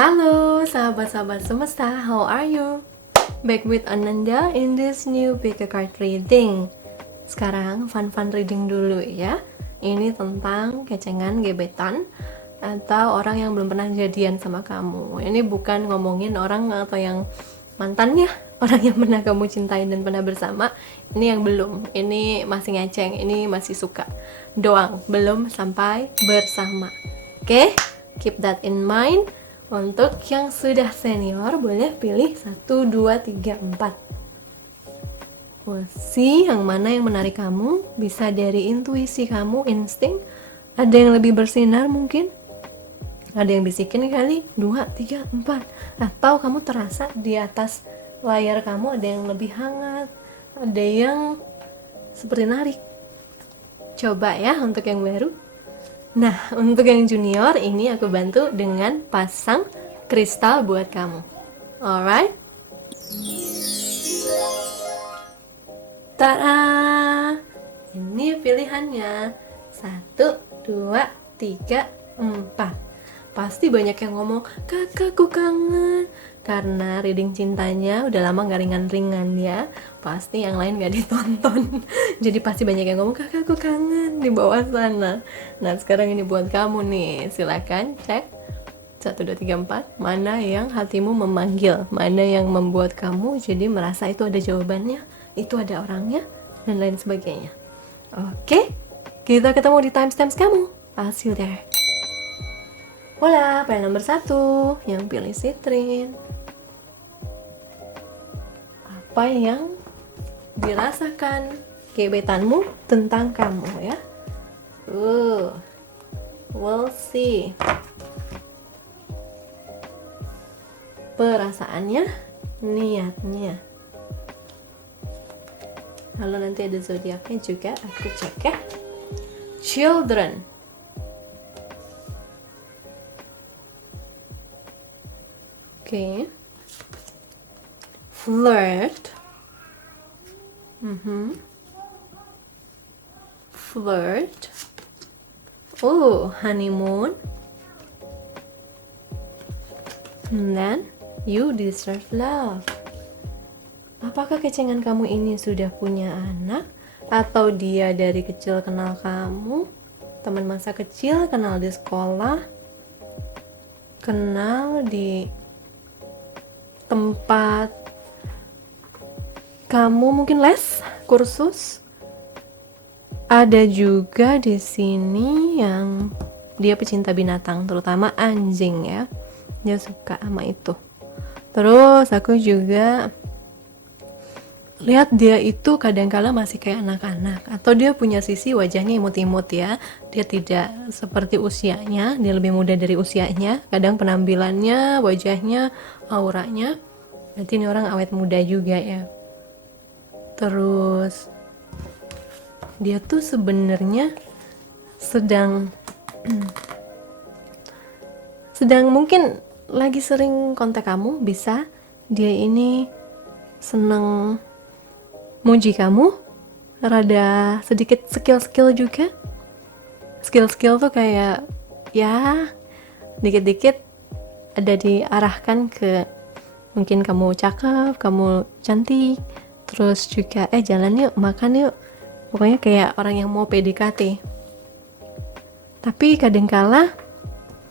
Halo sahabat-sahabat semesta, how are you? Back with Ananda in this new pick a card reading. Sekarang fun reading dulu ya. Ini tentang kecengan gebetan atau orang yang belum pernah jadian sama kamu. Ini bukan ngomongin orang atau yang mantannya, orang yang pernah kamu cintai dan pernah bersama. Ini yang belum, ini masih ngeceng, ini masih suka doang, belum sampai bersama. Oke, keep that in mind. Untuk yang sudah senior boleh pilih 1, 2, 3, 4. See yang mana yang menarik kamu, bisa dari intuisi kamu, insting. Ada yang lebih bersinar mungkin, ada yang bisikin kali, 2, 3, 4. Atau kamu terasa di atas layar kamu ada yang lebih hangat, ada yang seperti narik. Coba ya untuk yang baru. Nah, untuk yang junior ini aku bantu dengan pasang kristal buat kamu. Alright? Tada! Ini pilihannya. 1, 2, 3, 4. Pasti banyak yang ngomong, kakakku kangen. Karena reading cintanya udah lama gak ringan-ringan ya. Pasti yang lain gak ditonton. Jadi pasti banyak yang ngomong, kakakku kangen di bawah sana. Nah sekarang ini buat kamu nih. Silakan cek 1, 2, 3, 4. Mana yang hatimu memanggil, mana yang membuat kamu jadi merasa itu ada jawabannya, itu ada orangnya, dan lain sebagainya. Oke, kita ketemu di timestamps kamu. I'll see you there. Hola, pilihan nomor 1 yang pilih Citrin. Apa yang dirasakan gebetanmu tentang kamu ya? We'll see. Perasaannya, niatnya. Lalu nanti ada zodiaknya juga, aku cek ya. Children. Oke. Flirt. Flirt. Honeymoon. And then you deserve love. Apakah kecengan kamu ini sudah punya anak? Atau dia dari kecil kenal kamu? Teman masa kecil, kenal di sekolah, kenal di tempat kamu mungkin les, kursus. Ada juga di sini yang dia pecinta binatang, terutama anjing ya. Dia suka sama itu. Terus aku juga lihat dia itu kadang-kala masih kayak anak-anak, atau dia punya sisi wajahnya imut-imut ya. Dia tidak seperti usianya, dia lebih muda dari usianya. Kadang penampilannya, wajahnya, auranya, berarti ini orang awet muda juga ya. Terus dia tuh sebenarnya sedang mungkin lagi sering kontak kamu, bisa dia ini seneng muji kamu, rada sedikit skill juga. Skill tuh kayak ya dikit-dikit ada diarahkan ke mungkin kamu cakep, kamu cantik, terus juga jalan yuk, makan yuk. Pokoknya kayak orang yang mau PDKT. Tapi kadangkala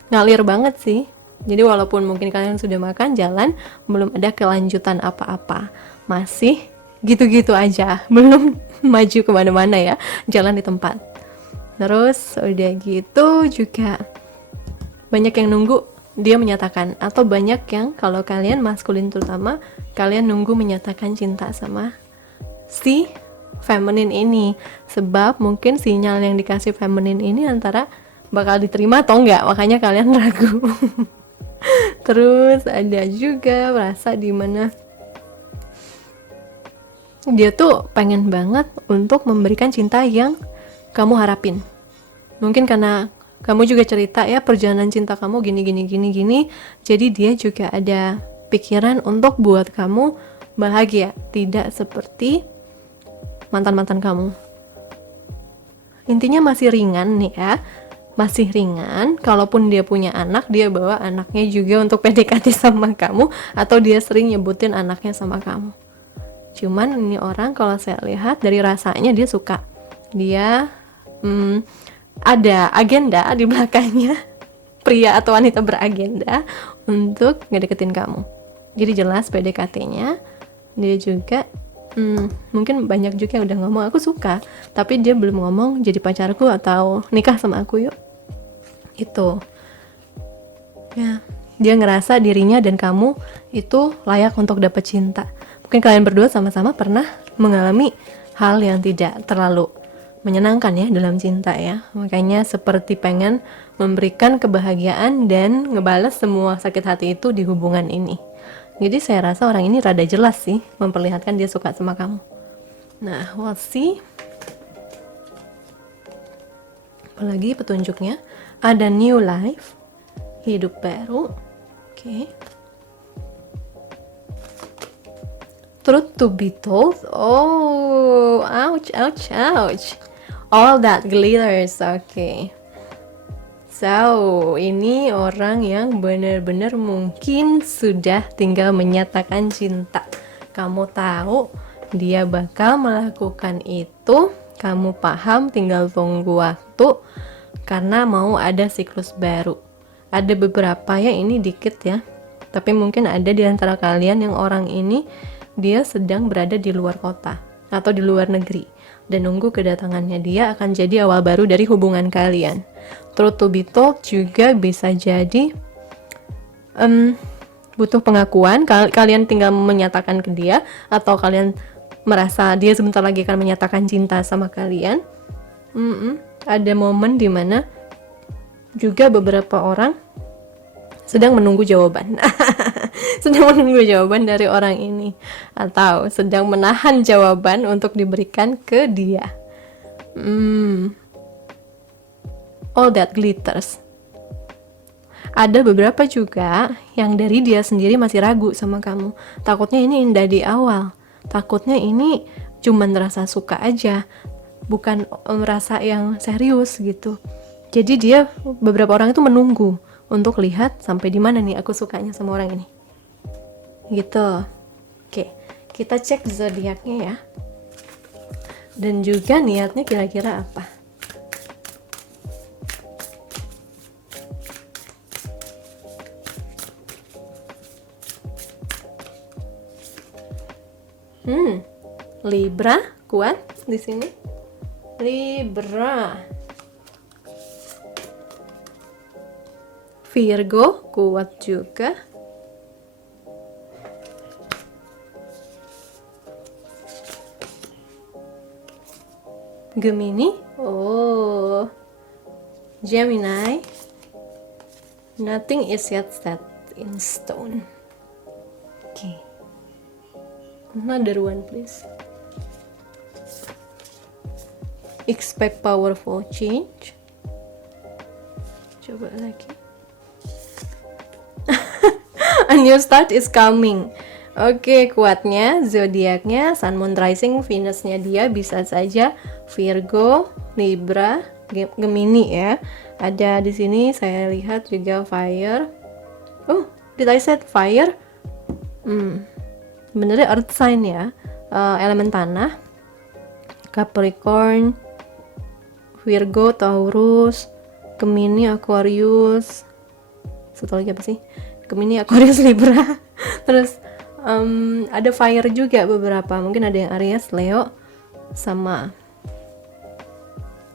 ngalir banget sih. Jadi walaupun mungkin kalian sudah makan, jalan, belum ada kelanjutan apa-apa. Masih gitu-gitu aja, belum maju kemana-mana ya, jalan di tempat. Terus udah gitu juga banyak yang nunggu dia menyatakan, atau banyak yang kalau kalian maskulin terutama, kalian nunggu menyatakan cinta sama si feminine ini. Sebab mungkin sinyal yang dikasih feminine ini antara bakal diterima atau enggak, makanya kalian ragu. Terus ada juga rasa dimana dia tuh pengen banget untuk memberikan cinta yang kamu harapin. Mungkin karena kamu juga cerita ya perjalanan cinta kamu gini. Jadi dia juga ada pikiran untuk buat kamu bahagia, tidak seperti mantan-mantan kamu. Intinya masih ringan nih ya. masih ringan. Kalaupun dia punya anak, dia bawa anaknya juga untuk PDKT sama kamu, atau dia sering nyebutin anaknya sama kamu. Cuman ini orang kalau saya lihat dari rasanya dia suka. Dia ada agenda di belakangnya. Pria atau wanita beragenda untuk ngedeketin kamu. Jadi jelas PDKT-nya. Dia juga mungkin banyak juga yang udah ngomong aku suka, tapi dia belum ngomong jadi pacarku atau nikah sama aku yuk. Itu ya, dia ngerasa dirinya dan kamu itu layak untuk dapat cinta. Mungkin kalian berdua sama-sama pernah mengalami hal yang tidak terlalu menyenangkan ya dalam cinta ya. Makanya seperti pengen memberikan kebahagiaan dan ngebales semua sakit hati itu di hubungan ini. Jadi saya rasa orang ini rada jelas sih memperlihatkan dia suka sama kamu. Nah, we'll see. Apalagi petunjuknya, ada new life, hidup baru. Oke. Truth to be told. Oh, ouch, ouch, ouch. All that glitters. Oke. So, ini orang yang benar-benar mungkin sudah tinggal menyatakan cinta. Kamu tahu dia bakal melakukan itu, kamu paham, tinggal tunggu waktu karena mau ada siklus baru. Ada beberapa ya, ini dikit ya, tapi mungkin ada di antara kalian yang orang ini dia sedang berada di luar kota atau di luar negeri dan nunggu kedatangannya dia akan jadi awal baru dari hubungan kalian. Truth to be told juga bisa jadi butuh pengakuan, kalian tinggal menyatakan ke dia, atau kalian merasa dia sebentar lagi akan menyatakan cinta sama kalian. Ada momen dimana juga beberapa orang sedang menunggu jawaban. Sedang menunggu jawaban dari orang ini, atau sedang menahan jawaban untuk diberikan ke dia. All that glitters. Ada beberapa juga yang dari dia sendiri masih ragu sama kamu. Takutnya ini indah di awal. Takutnya ini cuman rasa suka aja, bukan rasa yang serius gitu. Jadi dia, beberapa orang itu menunggu untuk lihat sampai di mana nih aku sukanya sama orang ini. Gitu. Oke, kita cek zodiaknya ya. Dan juga niatnya kira-kira apa. Libra kuat di sini. Libra. Virgo kuat juga. Gemini. Oh. Gemini. Nothing is yet set in stone. Okay. Another one, please. Expect powerful change. Coba lagi. A new start is coming. Oke, kuatnya zodiaknya Sun, Moon, Rising, Venusnya dia bisa saja Virgo, Libra, Gemini ya. Ada di sini saya lihat juga Fire. Oh, did I said Fire? Sebenarnya Earth sign ya, elemen tanah. Capricorn, Virgo, Taurus, Gemini, Aquarius. Satu lagi apa sih? Gemini, Aquarius, Libra. Terus ada fire juga beberapa. Mungkin ada yang Aries, Leo, sama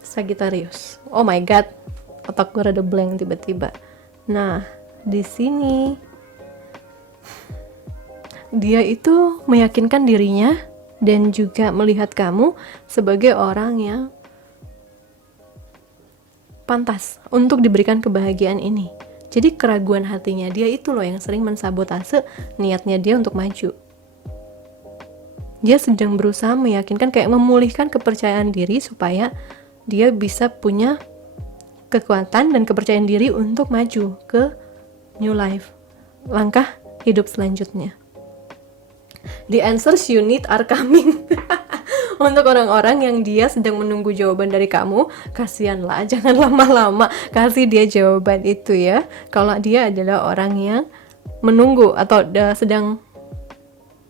Sagittarius. Oh my god, otak gue rada blank tiba-tiba. Nah, di sini dia itu meyakinkan dirinya dan juga melihat kamu sebagai orang yang pantas untuk diberikan kebahagiaan ini. Jadi keraguan hatinya dia itu loh yang sering mensabotase niatnya dia untuk maju. Dia sedang berusaha meyakinkan, kayak memulihkan kepercayaan diri supaya dia bisa punya kekuatan dan kepercayaan diri untuk maju ke new life, langkah hidup selanjutnya. The answers you need are coming. Untuk orang-orang yang dia sedang menunggu jawaban dari kamu, kasihanlah, jangan lama-lama kasih dia jawaban itu ya. Kalau dia adalah orang yang menunggu atau sedang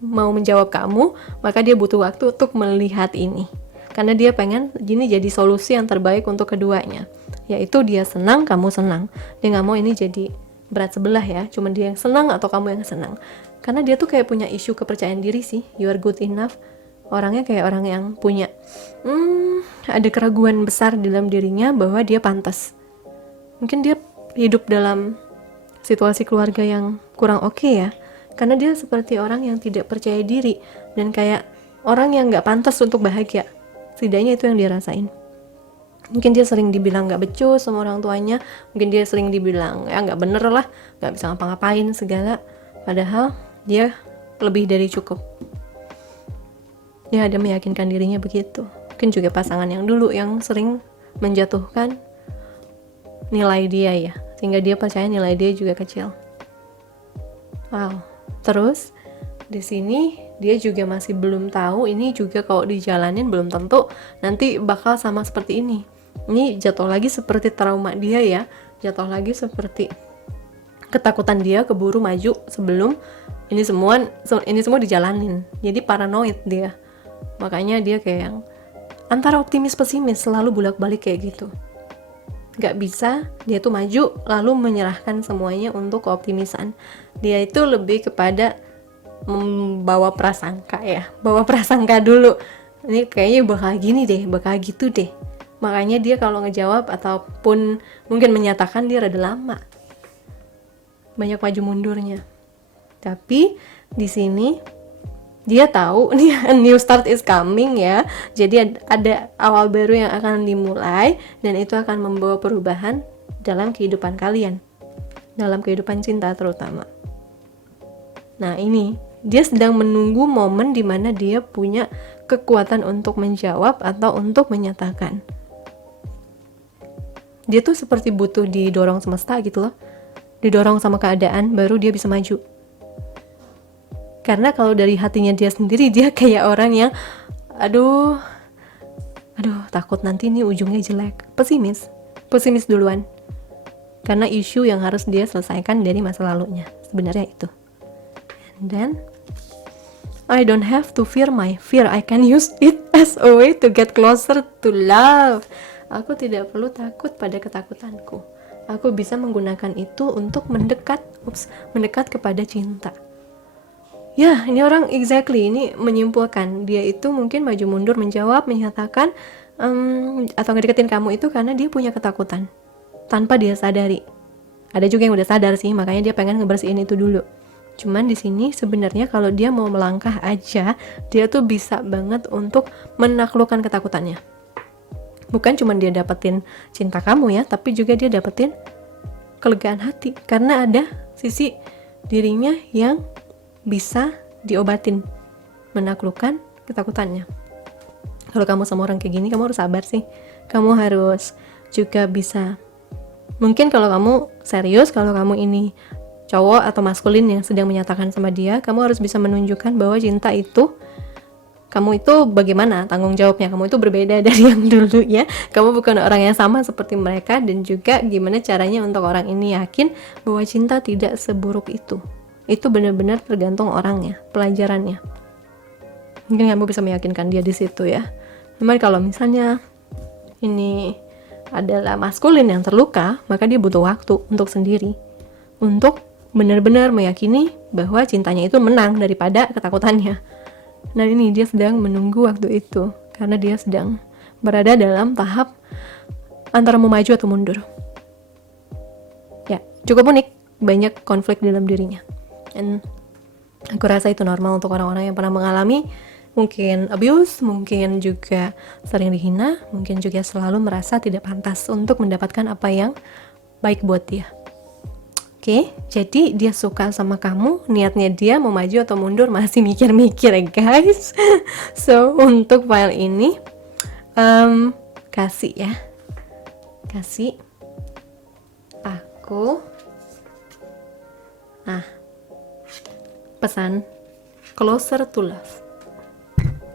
mau menjawab kamu, maka dia butuh waktu untuk melihat ini. Karena dia pengen gini jadi solusi yang terbaik untuk keduanya. Yaitu dia senang, kamu senang. Dia nggak mau ini jadi berat sebelah ya, cuma dia yang senang atau kamu yang senang. Karena dia tuh kayak punya isu kepercayaan diri sih, you are good enough. Orangnya kayak orang yang punya ada keraguan besar di dalam dirinya bahwa dia pantas. Mungkin dia hidup dalam situasi keluarga yang kurang oke ya, karena dia seperti orang yang tidak percaya diri dan kayak orang yang nggak pantas untuk bahagia. Setidaknya itu yang dia rasain. Mungkin dia sering dibilang nggak becus sama orang tuanya, mungkin dia sering dibilang ya nggak bener lah, nggak bisa ngapa-ngapain segala, padahal dia lebih dari cukup. Dia ada meyakinkan dirinya begitu. Mungkin juga pasangan yang dulu yang sering menjatuhkan nilai dia ya, sehingga dia percaya nilai dia juga kecil. Wow. Terus di sini dia juga masih belum tahu, ini juga kalau dijalanin belum tentu nanti bakal sama seperti ini. Ini jatuh lagi seperti trauma dia ya, jatuh lagi seperti ketakutan dia keburu maju sebelum ini semua dijalanin. Jadi paranoid dia. Makanya dia kayak yang antara optimis pesimis, selalu bolak-balik kayak gitu. Gak bisa dia tuh maju lalu menyerahkan semuanya untuk keoptimisan. Dia itu lebih kepada membawa prasangka ya, bawa prasangka dulu, ini kayaknya bakal gini deh, bakal gitu deh. Makanya dia kalau ngejawab ataupun mungkin menyatakan dia rada lama, banyak maju mundurnya. Tapi di sini dia tahu nih new start is coming ya, jadi ada awal baru yang akan dimulai dan itu akan membawa perubahan dalam kehidupan kalian, dalam kehidupan cinta terutama. Nah ini dia sedang menunggu momen di mana dia punya kekuatan untuk menjawab atau untuk menyatakan. Dia tuh seperti butuh didorong semesta gitu loh, didorong sama keadaan baru dia bisa maju. Karena kalau dari hatinya dia sendiri, dia kayak orang yang aduh takut nanti ini ujungnya jelek, pesimis duluan. Karena isu yang harus dia selesaikan dari masa lalunya, sebenarnya itu. And then I don't have to fear my fear, I can use it as a way to get closer to love. Aku tidak perlu takut pada ketakutanku. Aku bisa menggunakan itu untuk mendekat kepada cinta. Ya, ini orang exactly ini menyimpulkan dia itu mungkin maju mundur menjawab, menyatakan atau ngedeketin kamu itu karena dia punya ketakutan tanpa dia sadari. Ada juga yang udah sadar sih, makanya dia pengen ngebersihin itu dulu. Cuman di sini sebenarnya kalau dia mau melangkah aja, dia tuh bisa banget untuk menaklukkan ketakutannya. Bukan cuma dia dapetin cinta kamu ya, tapi juga dia dapetin kelegaan hati karena ada sisi dirinya yang bisa diobatin, menaklukkan ketakutannya. Kalau kamu sama orang kayak gini, kamu harus sabar sih. Kamu harus juga bisa, mungkin kalau kamu serius, kalau kamu ini cowok atau maskulin yang sedang menyatakan sama dia, kamu harus bisa menunjukkan bahwa cinta itu, kamu itu bagaimana tanggung jawabnya, kamu itu berbeda dari yang dulu ya. Kamu bukan orang yang sama seperti mereka, dan juga gimana caranya untuk orang ini yakin bahwa cinta tidak seburuk itu. Itu benar-benar tergantung orangnya, pelajarannya. Mungkin kamu bisa meyakinkan dia di situ ya. Cuman kalau misalnya ini adalah maskulin yang terluka, maka dia butuh waktu untuk sendiri, untuk benar-benar meyakini bahwa cintanya itu menang daripada ketakutannya. Nah ini dia sedang menunggu waktu itu, karena dia sedang berada dalam tahap antara mau maju atau mundur. Ya, cukup unik, banyak konflik dalam dirinya. Dan aku rasa itu normal untuk orang-orang yang pernah mengalami mungkin abuse, mungkin juga sering dihina, mungkin juga selalu merasa tidak pantas untuk mendapatkan apa yang baik buat dia. Oke, jadi dia suka sama kamu, niatnya dia mau maju atau mundur masih mikir-mikir ya guys. So, untuk file ini kasih aku pesan closer to love.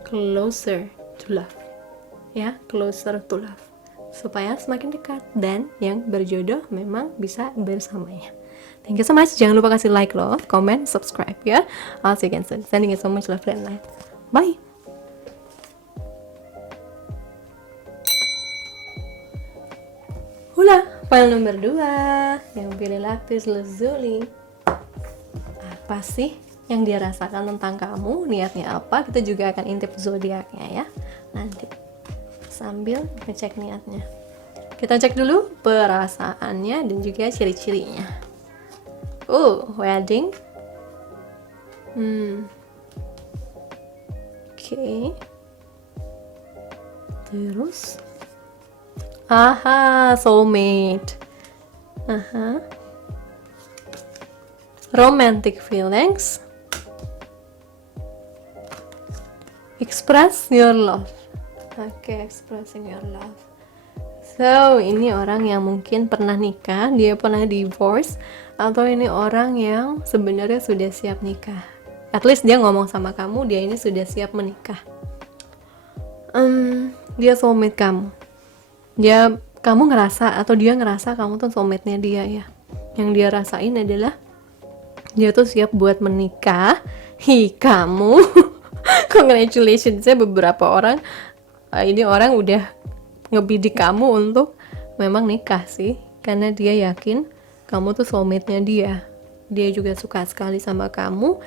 Closer to love. Ya, closer to love. Supaya semakin dekat dan yang berjodoh memang bisa bersamanya. Thank you so much. Jangan lupa kasih like, love, comment, subscribe ya. I'll see you again soon. Sending you so much love and light. Bye. Hula, file nomor 2 yang pilih lapis lazuli. Apa sih yang dia rasakan tentang kamu? Niatnya apa? Kita juga akan intip zodiaknya ya nanti sambil ngecek niatnya. Kita cek dulu perasaannya dan juga ciri-cirinya. Wedding. Oke. Terus soulmate. Romantic feelings. Express your love. Expressing your love. So, ini orang yang mungkin pernah nikah, dia pernah divorce, atau ini orang yang sebenarnya sudah siap nikah. At least dia ngomong sama kamu, dia ini sudah siap menikah. Dia soulmate kamu. Kamu ngerasa atau dia ngerasa kamu tuh soulmate-nya dia ya. Yang dia rasain adalah dia tuh siap buat menikah. Kamu congratulations ya, beberapa orang ini orang udah ngebidik kamu untuk memang nikah sih, karena dia yakin kamu tuh soulmate-nya dia. Dia juga suka sekali sama kamu.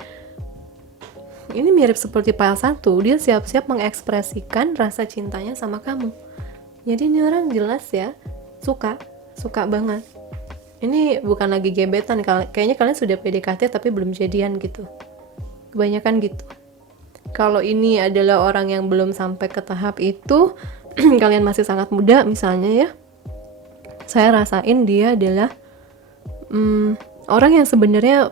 Ini mirip seperti file 1, dia siap-siap mengekspresikan rasa cintanya sama kamu. Jadi ini orang jelas ya suka banget. Ini bukan lagi gebetan, kayaknya kalian sudah PDKT tapi belum jadian gitu. Kebanyakan gitu. Kalau ini adalah orang yang belum sampai ke tahap itu, kalian masih sangat muda misalnya ya, saya rasain dia adalah orang yang sebenarnya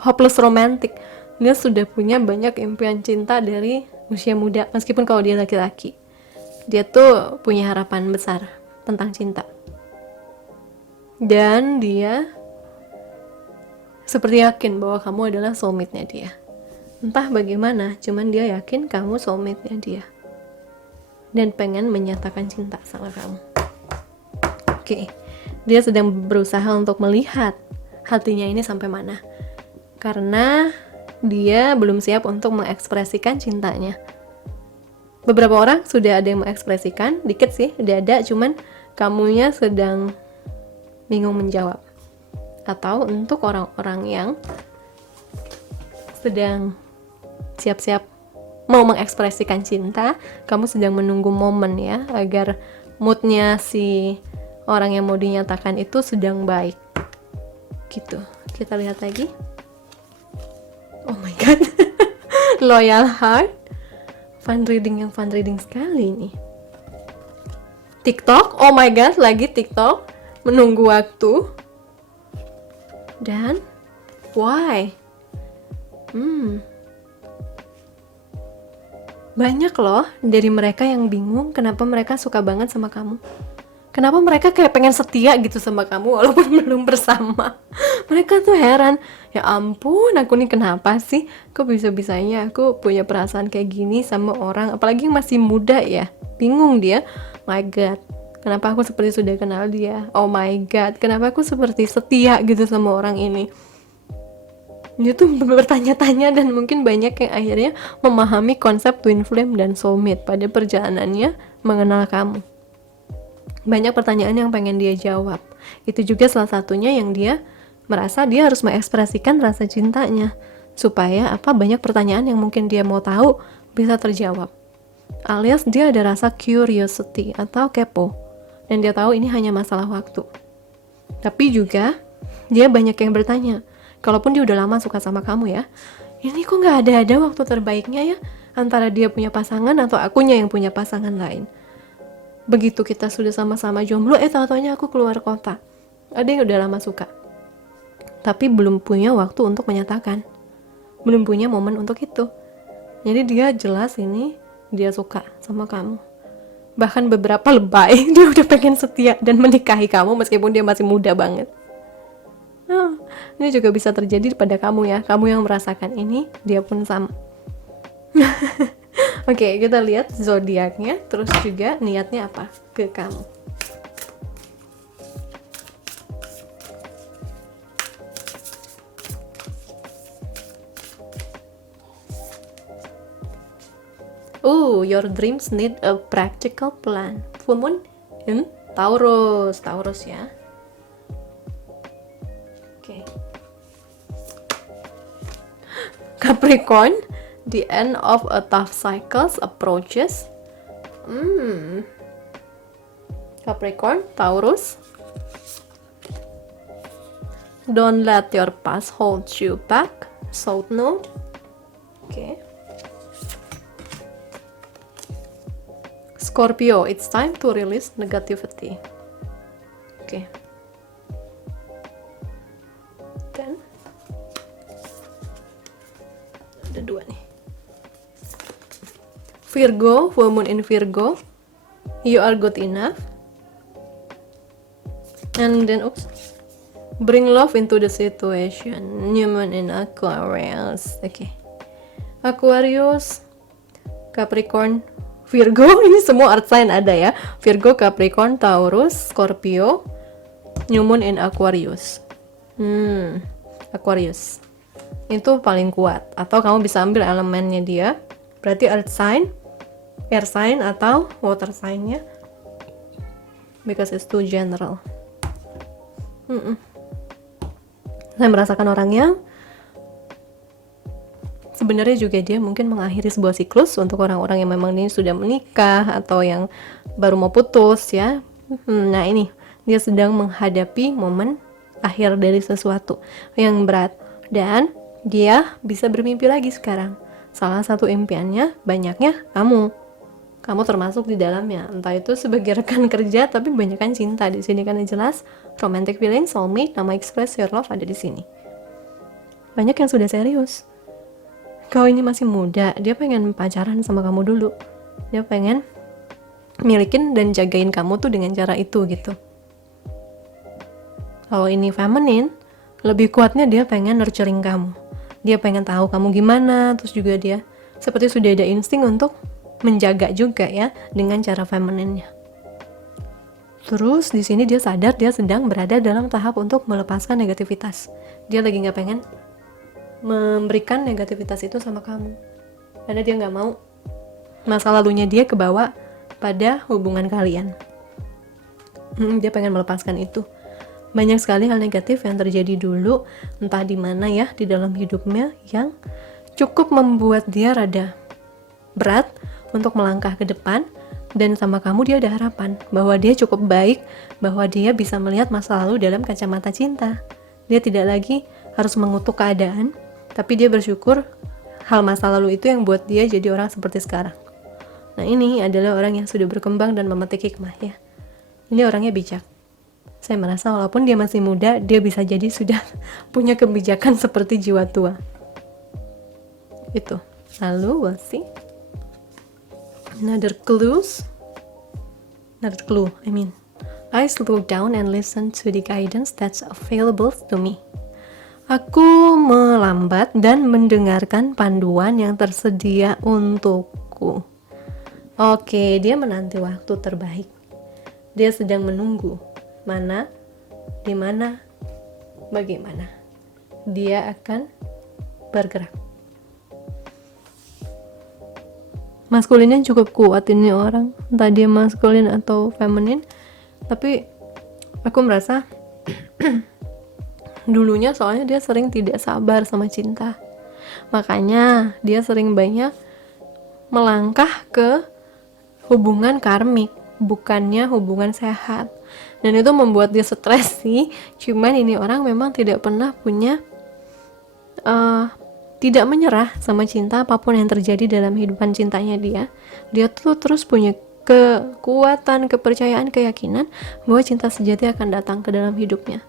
hopeless romantic. Dia sudah punya banyak impian cinta dari usia muda, meskipun kalau dia laki-laki. Dia tuh punya harapan besar tentang cinta. Dan dia seperti yakin bahwa kamu adalah soulmate-nya dia. Entah bagaimana, cuman dia yakin kamu soulmate-nya dia. Dan pengen menyatakan cinta sama kamu. Oke. Dia sedang berusaha untuk melihat hatinya ini sampai mana. Karena dia belum siap untuk mengekspresikan cintanya. Beberapa orang sudah ada yang mengekspresikan, dikit sih, udah ada, cuman kamunya sedang bingung menjawab. Atau untuk orang-orang yang sedang siap-siap mau mengekspresikan cinta, kamu sedang menunggu momen ya, agar moodnya si orang yang mau dinyatakan itu sedang baik. Gitu. Kita lihat lagi. Oh my god. Loyal heart. Fun reading sekali nih. TikTok, oh my god, lagi TikTok, menunggu waktu. Dan why? Banyak loh dari mereka yang bingung kenapa mereka suka banget sama kamu. Kenapa mereka kayak pengen setia gitu sama kamu walaupun belum bersama. Mereka tuh heran, ya ampun aku nih kenapa sih, kok bisa-bisanya aku punya perasaan kayak gini sama orang, apalagi masih muda ya. Bingung dia, my god, kenapa aku seperti sudah kenal dia, oh my god, kenapa aku seperti setia gitu sama orang ini. Dia tuh bertanya-tanya dan mungkin banyak yang akhirnya memahami konsep twin flame dan soulmate pada perjalanannya mengenal kamu. Banyak pertanyaan yang pengen dia jawab. Itu juga salah satunya yang dia merasa dia harus mengekspresikan rasa cintanya. Supaya banyak pertanyaan yang mungkin dia mau tahu bisa terjawab. Alias dia ada rasa curiosity atau kepo. Dan dia tahu ini hanya masalah waktu. Tapi juga dia banyak yang bertanya, kalaupun dia udah lama suka sama kamu ya, ini kok gak ada waktu terbaiknya ya antara dia punya pasangan atau akunya yang punya pasangan lain. Begitu kita sudah sama-sama jomblo, tahu-taunya aku keluar kota. Ada yang udah lama suka, tapi belum punya waktu untuk menyatakan. Belum punya momen untuk itu. Jadi dia jelas ini, dia suka sama kamu. Bahkan beberapa lebay, dia udah pengen setia dan menikahi kamu meskipun dia masih muda banget. Ini juga bisa terjadi pada kamu ya. Kamu yang merasakan ini, dia pun sama. Oke, kita lihat zodiaknya, terus juga niatnya apa ke kamu. Your dreams need a practical plan. Full moon in Taurus, Taurus ya. Oke. Capricorn, the end of a tough cycles approaches. Capricorn, Taurus. Don't let your past hold you back. South Node. Okay. Scorpio, it's time to release negativity. Okay. Dan ada 2 nih. Virgo, full moon in Virgo. You are good enough. And then, bring love into the situation. New moon in Aquarius. Okay. Aquarius, Capricorn, Virgo, ini semua earth sign ada ya. Virgo, Capricorn, Taurus, Scorpio, New Moon in Aquarius. Aquarius. Itu paling kuat. Atau kamu bisa ambil elemennya dia. Berarti earth sign, air sign, atau water sign-nya. Because it's too general. Saya merasakan orang yang sebenarnya juga dia mungkin mengakhiri sebuah siklus untuk orang-orang yang memang ini sudah menikah atau yang baru mau putus ya. Nah ini dia sedang menghadapi momen akhir dari sesuatu yang berat dan dia bisa bermimpi lagi sekarang. Salah satu impiannya banyaknya kamu termasuk di dalamnya. Entah itu sebagai rekan kerja tapi banyakkan cinta di sini kan jelas romantic feeling, soulmate, nama express your love ada di sini. Banyak yang sudah serius. Kau ini masih muda, dia pengen pacaran sama kamu dulu. Dia pengen milikin dan jagain kamu tuh dengan cara itu gitu. Kalau ini feminine, lebih kuatnya dia pengen nurturing kamu. Dia pengen tahu kamu gimana, terus juga dia seperti sudah ada insting untuk menjaga juga ya dengan cara femininenya. Terus di sini dia sadar dia sedang berada dalam tahap untuk melepaskan negativitas. Dia lagi nggak pengen memberikan negativitas itu sama kamu karena dia nggak mau masa lalunya dia kebawa pada hubungan kalian. Dia pengen melepaskan itu. Banyak sekali hal negatif yang terjadi dulu entah di mana ya di dalam hidupnya yang cukup membuat dia rada berat untuk melangkah ke depan, dan sama kamu dia ada harapan bahwa dia cukup baik, bahwa dia bisa melihat masa lalu dalam kacamata cinta. Dia tidak lagi harus mengutuk keadaan, tapi dia bersyukur hal masa lalu itu yang buat dia jadi orang seperti sekarang. Nah ini adalah orang yang sudah berkembang dan memetik hikmah ya. Ini orangnya bijak. Saya merasa walaupun dia masih muda, dia bisa jadi sudah punya kebijakan seperti jiwa tua. Itu. Lalu we'll see. Another clue. I slow down and listen to the guidance that's available to me. Aku melambat dan mendengarkan panduan yang tersedia untukku. Oke, dia menanti waktu terbaik. Dia sedang menunggu mana, di mana, bagaimana dia akan bergerak. Maskulinnya cukup kuat ini orang, entah dia maskulin atau feminin, tapi aku merasa dulunya soalnya dia sering tidak sabar sama cinta, makanya dia sering banyak melangkah ke hubungan karmik, bukannya hubungan sehat, dan itu membuat dia stres sih. Cuman ini orang memang tidak pernah punya tidak menyerah sama cinta apapun yang terjadi dalam kehidupan cintanya dia tuh terus punya kekuatan, kepercayaan, keyakinan bahwa cinta sejati akan datang ke dalam hidupnya.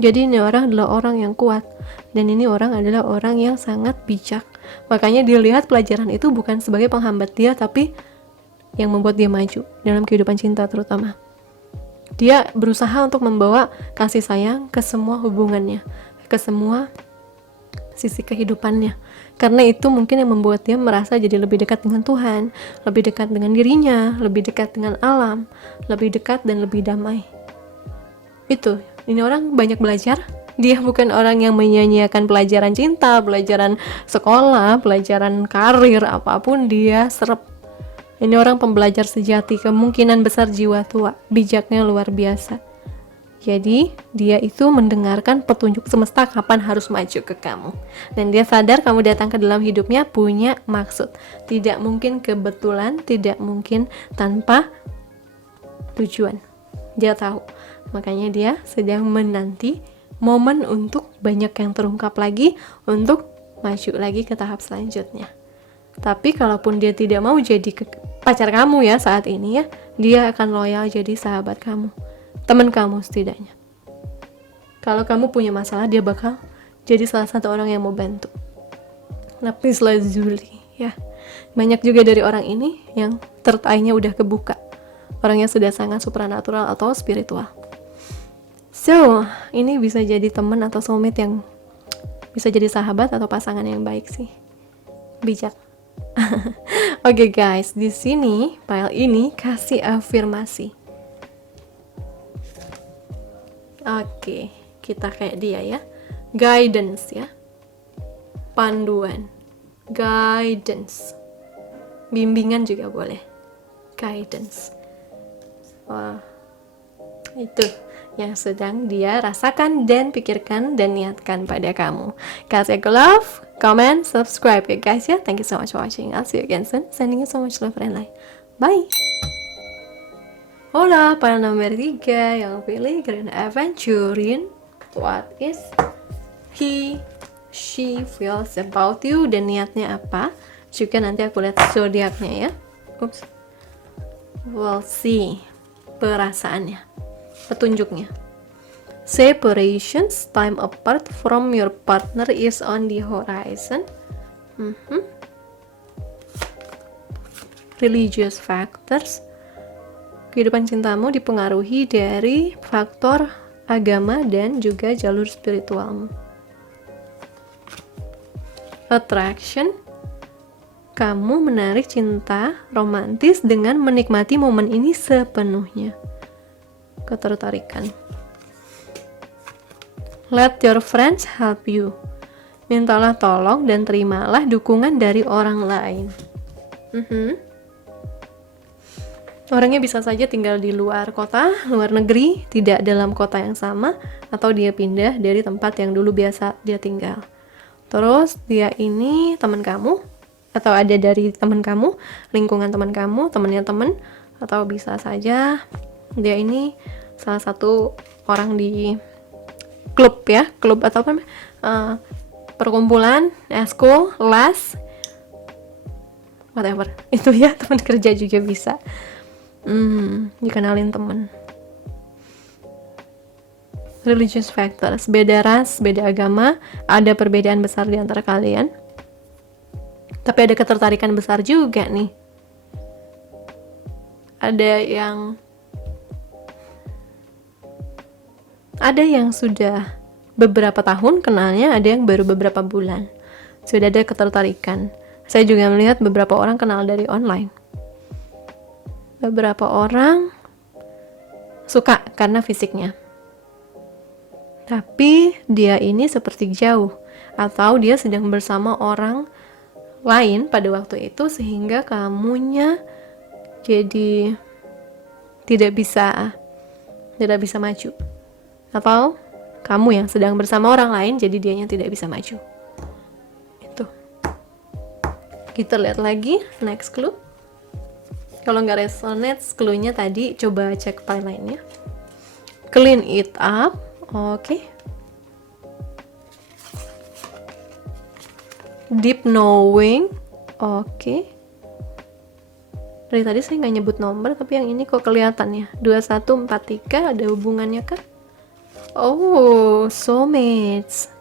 Jadi ini orang adalah orang yang kuat, dan ini orang adalah orang yang sangat bijak. Makanya dilihat pelajaran itu bukan sebagai penghambat dia, tapi yang membuat dia maju dalam kehidupan cinta terutama. Dia berusaha untuk membawa kasih sayang ke semua hubungannya, ke semua sisi kehidupannya. Karena itu mungkin yang membuat dia merasa jadi lebih dekat dengan Tuhan, lebih dekat dengan dirinya, lebih dekat dengan alam, lebih dekat dan lebih damai. Itu, ini orang banyak belajar. Dia bukan orang yang menyanyiakan pelajaran cinta, pelajaran sekolah, pelajaran karir, apapun dia serap. Ini orang pembelajar sejati, kemungkinan besar jiwa tua, bijaknya luar biasa. Jadi, dia itu mendengarkan petunjuk semesta kapan harus maju ke kamu. Dan dia sadar kamu datang ke dalam hidupnya punya maksud. Tidak mungkin kebetulan, tidak mungkin tanpa tujuan. Dia tahu. Makanya dia sedang menanti momen untuk banyak yang terungkap lagi, untuk maju lagi ke tahap selanjutnya. Tapi kalaupun dia tidak mau jadi pacar kamu ya saat ini ya, dia akan loyal jadi sahabat kamu, teman kamu setidaknya. Kalau kamu punya masalah, dia bakal jadi salah satu orang yang mau bantu. Lapis lazuli ya. Banyak juga dari orang ini yang third eye-nya udah kebuka. Orangnya sudah sangat supranatural atau spiritual. So, ini bisa jadi teman atau soulmate yang bisa jadi sahabat atau pasangan yang baik sih. Bijak. Oke guys, di sini file ini kasih afirmasi. Oke, kita kayak dia ya. Guidance ya. Panduan. Guidance. Bimbingan juga boleh. Guidance. Wah. Itu yang sedang dia rasakan dan pikirkan dan niatkan pada kamu. Kasih aku love, comment, subscribe ya guys ya. Thank you so much for watching. I'll see you again soon. Sending you so much love and light. Bye. Hola, para nomor 3 yang pilih Grand Aventurin. What is she feels about you dan niatnya apa? Juga nanti aku lihat zodiaknya ya. Oops. We'll see perasaannya. Petunjuknya. Separations, time apart from your partner is on the horizon. Religious factors. Kehidupan cintamu dipengaruhi dari faktor agama dan juga jalur spiritualmu. Attraction. Kamu menarik cinta romantis dengan menikmati momen ini sepenuhnya. Ketertarikan. Let your friends help you. Mintalah tolong dan terimalah dukungan dari orang lain. Orangnya bisa saja tinggal di luar kota, luar negeri, tidak dalam kota yang sama, atau dia pindah dari tempat yang dulu biasa dia tinggal. Terus dia ini teman kamu, atau ada dari teman kamu, lingkungan teman kamu, temannya teman, atau bisa saja dia ini salah satu orang di klub ya, klub atau apa perkumpulan, school, les, whatever itu ya, teman kerja juga bisa. Dikenalin teman. Religious factors, beda ras, beda agama, ada perbedaan besar di antara kalian, tapi ada ketertarikan besar juga nih. Ada yang sudah beberapa tahun kenalnya, ada yang baru beberapa bulan. Sudah ada ketertarikan. Saya juga melihat beberapa orang kenal dari online. Beberapa orang suka karena fisiknya. Tapi dia ini seperti jauh, atau dia sedang bersama orang lain pada waktu itu sehingga kamunya jadi tidak bisa maju. Atau kamu yang sedang bersama orang lain jadi dianya tidak bisa maju. Itu. Kita lihat lagi next clue. Kalau nggak resonate clue-nya tadi, coba cek file lainnya. Clean it up. Oke. Deep knowing. Oke. Dari tadi saya nggak nyebut nomor, tapi yang ini kok kelihatan ya. 2143 ada hubungannya kah? Oh, soulmates.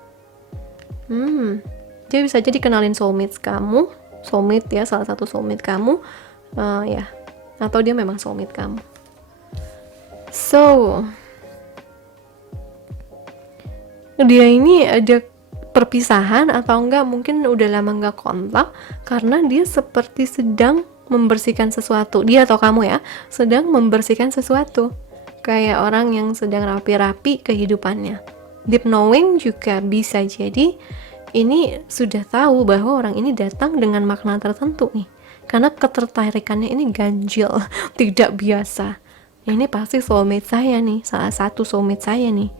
Dia bisa jadi kenalin soulmates kamu. Soulmate ya, salah satu soulmate kamu. Ya, atau dia memang soulmate kamu. So, dia ini ada perpisahan atau enggak mungkin udah lama enggak kontak karena dia seperti sedang membersihkan sesuatu. Dia atau kamu ya, sedang membersihkan sesuatu. Kayak orang yang sedang rapi-rapi kehidupannya. Deep knowing juga bisa jadi ini sudah tahu bahwa orang ini datang dengan makna tertentu nih. Karena ketertarikannya ini ganjil, tidak biasa. Ini pasti soulmate saya nih, salah satu soulmate saya nih.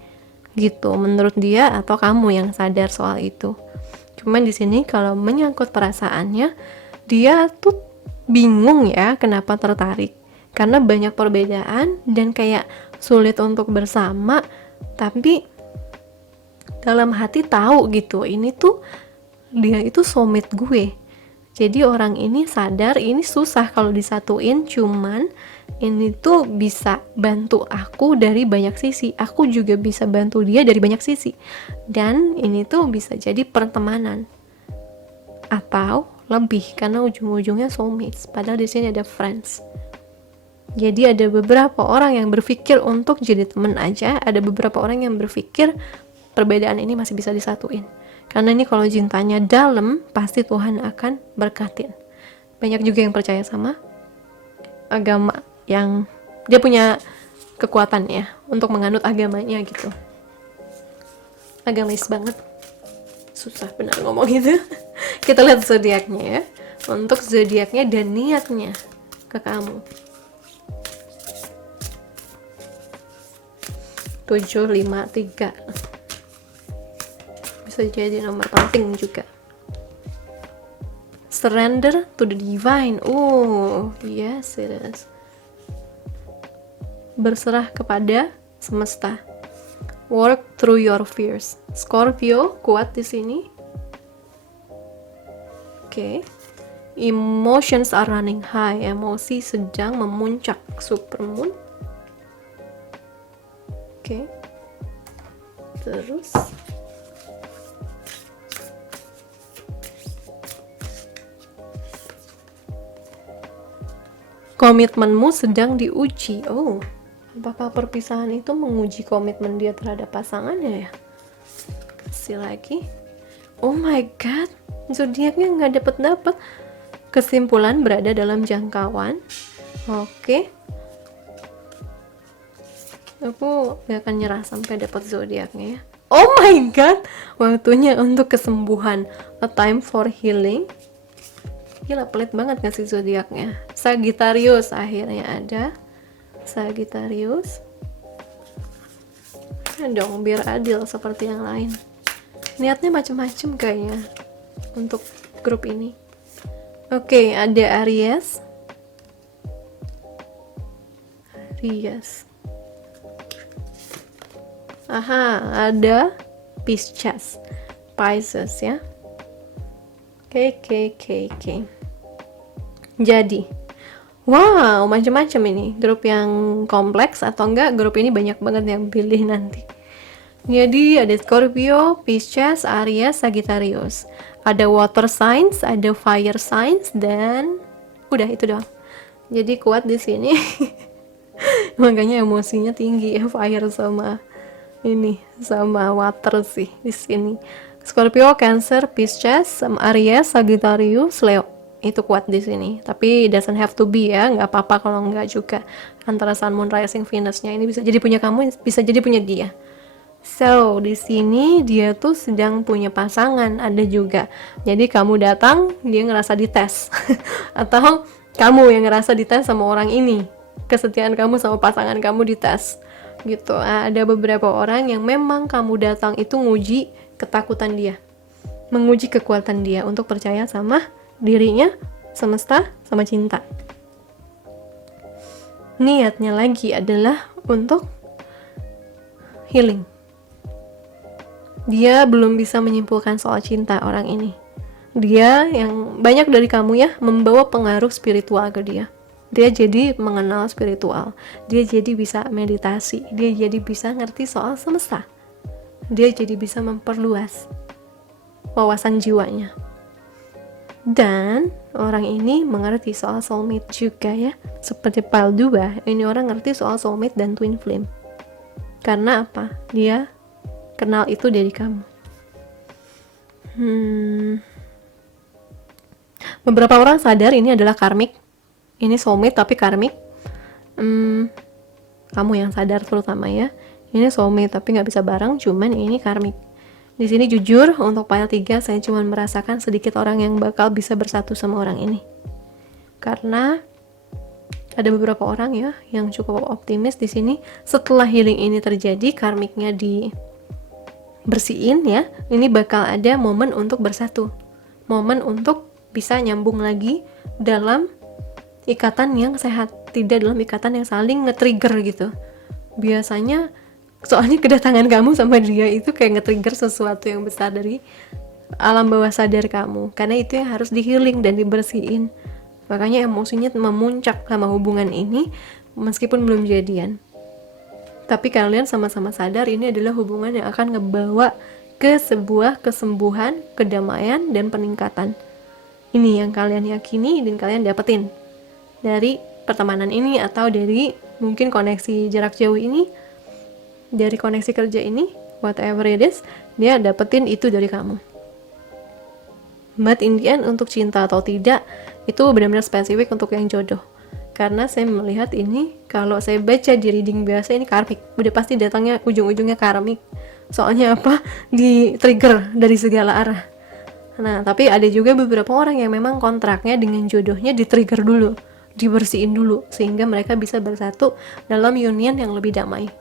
Gitu, menurut dia atau kamu yang sadar soal itu. Cuman di sini kalau menyangkut perasaannya, dia tuh bingung ya kenapa tertarik. Karena banyak perbedaan dan kayak sulit untuk bersama, tapi dalam hati tahu gitu, ini tuh dia itu soulmate gue. Jadi orang ini sadar ini susah kalau disatuin, cuman ini tuh bisa bantu aku dari banyak sisi. Aku juga bisa bantu dia dari banyak sisi. Dan ini tuh bisa jadi pertemanan. Atau lebih karena ujung-ujungnya soulmates. Padahal di sini ada friends. Jadi ada beberapa orang yang berpikir untuk jadi teman aja, ada beberapa orang yang berpikir perbedaan ini masih bisa disatuin. Karena ini kalau cintanya dalam, pasti Tuhan akan berkatin. Banyak juga yang percaya sama agama, yang dia punya kekuatan ya untuk menganut agamanya gitu. Agamais banget. Susah benar ngomong gitu. Kita lihat zodiaknya ya. Untuk zodiaknya dan niatnya ke kamu. 753 bisa jadi nomor penting juga. Surrender to the divine. Oh, yes it is. Berserah kepada semesta. Work through your fears. Scorpio kuat di sini. Oke. Emotions are running high. Emosi sedang memuncak. Supermoon. Oke. Terus komitmenmu sedang diuji. Oh, apakah perpisahan itu menguji komitmen dia terhadap pasangannya ya? Kasih lagi. Oh my god, zodiaknya nggak dapet. Kesimpulan berada dalam jangkauan. Oke. Aku gak akan nyerah sampai dapat zodiaknya ya. Oh my god, waktunya untuk kesembuhan. A time for healing. Gila, pelit banget gak sih zodiaknya. Sagittarius akhirnya ada. Sagittarius. Ya dong, biar adil seperti yang lain. Niatnya macem-macem kayaknya untuk grup ini. Oke, ada Aries. Aha, ada Pisces ya. Oke. Jadi, wow, macam-macam ini. Grup yang kompleks atau enggak, grup ini banyak banget yang pilih nanti. Jadi, ada Scorpio, Pisces, Aries, Sagittarius. Ada water signs, ada fire signs, dan udah itu doang. Jadi kuat di sini. Makanya emosinya tinggi ya, fire sama water sih di sini. Scorpio, Cancer, Pisces, Aries, Sagittarius, Leo itu kuat di sini. Tapi doesn't have to be ya, nggak apa-apa kalau nggak juga. Antara Sun, Moon, Rising, Venus-nya ini bisa jadi punya kamu, bisa jadi punya dia. So di sini dia tuh sedang punya pasangan, ada juga. Jadi kamu datang, dia ngerasa dites, atau kamu yang ngerasa dites sama orang ini. Kesetiaan kamu sama pasangan kamu dites. Gitu. Ada beberapa orang yang memang kamu datang itu nguji ketakutan dia, menguji kekuatan dia untuk percaya sama dirinya, semesta, sama cinta. Niatnya lagi adalah untuk healing. Dia belum bisa menyimpulkan soal cinta orang ini. Dia yang banyak dari kamu ya membawa pengaruh spiritual ke dia. Dia jadi mengenal spiritual. Dia jadi bisa meditasi. Dia jadi bisa ngerti soal semesta. Dia jadi bisa memperluas wawasan jiwanya. Dan orang ini mengerti soal soulmate juga ya. Seperti pile 2, ini orang ngerti soal soulmate dan twin flame. Karena apa? Dia kenal itu dari kamu. Beberapa orang sadar ini adalah karmik, ini soulmate tapi karmik. Kamu yang sadar terutama ya, ini soulmate tapi nggak bisa bareng, cuman ini karmik. Di sini jujur untuk pile 3 saya cuma merasakan sedikit orang yang bakal bisa bersatu sama orang ini. Karena ada beberapa orang ya yang cukup optimis di sini. Setelah healing ini terjadi, karmiknya dibersihin ya, ini bakal ada momen untuk bersatu. Momen untuk bisa nyambung lagi dalam ikatan yang sehat, tidak dalam ikatan yang saling nge-trigger gitu. Biasanya soalnya kedatangan kamu sama dia itu kayak nge-trigger sesuatu yang besar dari alam bawah sadar kamu, karena itu yang harus di-healing dan dibersihin. Makanya emosinya memuncak sama hubungan ini meskipun belum jadian. Tapi kalian sama-sama sadar ini adalah hubungan yang akan ngebawa ke sebuah kesembuhan, kedamaian, dan peningkatan. Ini yang kalian yakini dan kalian dapetin dari pertemanan ini, atau dari mungkin koneksi jarak jauh ini, dari koneksi kerja ini, whatever it is, dia dapetin itu dari kamu. But in the end, untuk cinta atau tidak, itu benar-benar spesifik untuk yang jodoh. Karena saya melihat ini, kalau saya baca di reading biasa, ini karmik. Udah pasti datangnya ujung-ujungnya karmik. Soalnya apa? Di trigger dari segala arah. Nah, tapi ada juga beberapa orang yang memang kontraknya dengan jodohnya di trigger dulu, dibersihin dulu, sehingga mereka bisa bersatu dalam union yang lebih damai.